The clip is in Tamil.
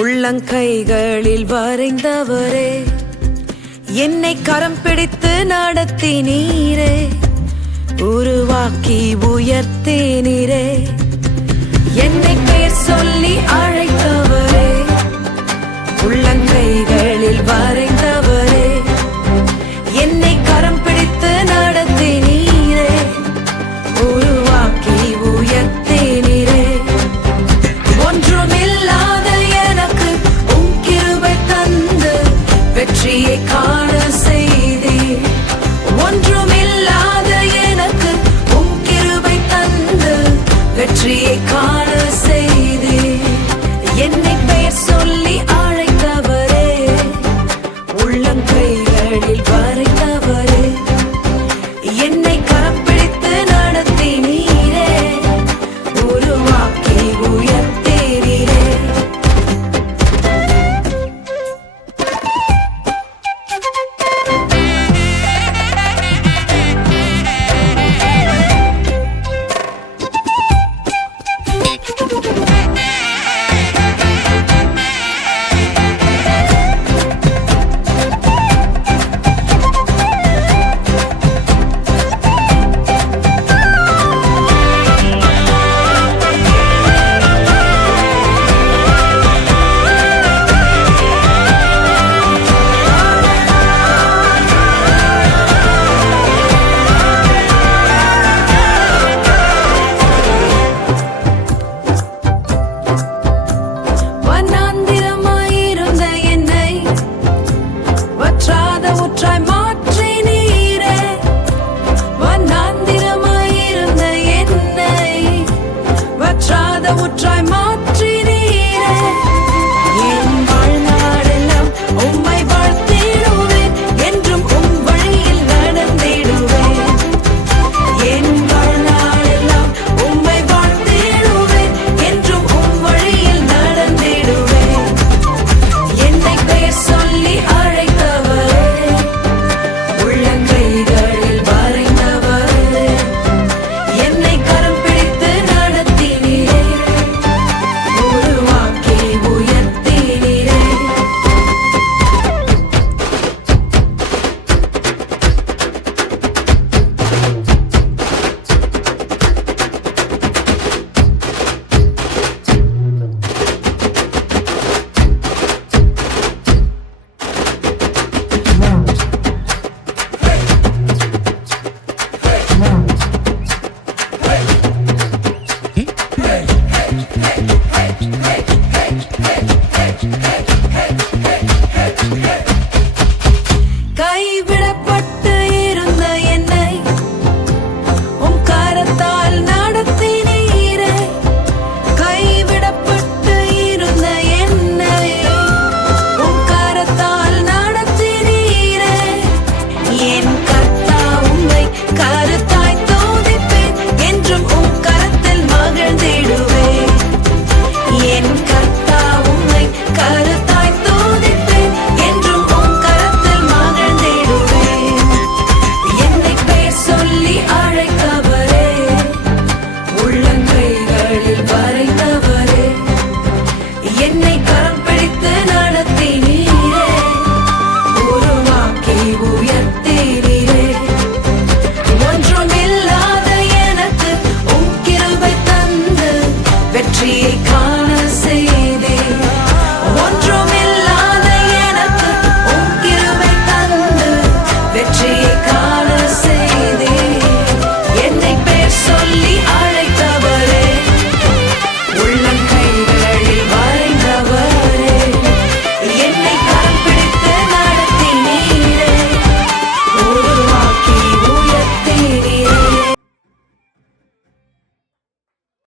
உள்ளங்கைகளில் வரைந்தவரே, என்னை கரம் பிடித்து நடத்தினீரே, உருவாக்கி உயர்த்தினீரே. என்னை பேர் சொல்லி அழைத்தவரே, உள்ளங்கைகளில் வரைந்தவரே, என்னை கரம் பிடித்து நடத்தினீரே, உருவாக்கி உயர்த்தினீரே. ஒன்றுமில்லாத எனக்கு உம் கிருபை தந்து வெற்றியை காண செய்தீர். ஒன்றுமில்லாத எனக்கு உம் கிருபை தந்து வெற்றியை காண செய்தீர். என்னை பெயர் சொல்லி அழைத்தவரே, உள்ளங்கைகளில் வரைந்தவரே, என்னை கரம் பிடித்து நடத்தினீரே, உருவாக்கி உயர்த்தீரே. ஊற்றாய் மாற்றினீரே. என் வாழ்நாளெல்லாம் உம்மை வாழ்த்திடுவேன், என்றும் உம் வழியில் நடந்திடுவேன். என் வாழ்நாளெல்லாம் உம்மை வாழ்த்திடுவேன், என்றும் உம் வழியில் நடந்திடுவேன். என்னை பெயர் சொல்லி அழைத்தவரே, உள்ளங்கைகளில் வரைந்தவரே, என்னை கரம் பிடித்து நடத்தினீரே, உருவாக்கி உயர்த்தினீரே. கைவிடப்பட்டு இருந்த என்னை உம் கரத்தால் நடத்தினீரே. கைவிடப்பட்டு இருந்த என்னை உம் கரத்தால் நடத்தினீரே. என் கர்த்தா உம்மை கருத்தாய் துதிப்பேன், என்றும் உம் கரத்தில் மகிழ்ந்திடுவேன். என் கர்த்தா உம்மை கருத்தாய் துதிப்பேன், என்றும் உம் கரத்தில் மகிழ்ந்திடுவேன். என்னை பெயர் சொல்லி அழைத்தவரே, உள்ளங்கைகளில் வரைந்தவரே, என்னை கரம் பிடித்து நடத்தினீரே, உருவாக்கி உயர்த்தினீரே. ஒன்றுமில்லாத எனக்கு உம் கிருபை தந்து வெற்றியை காண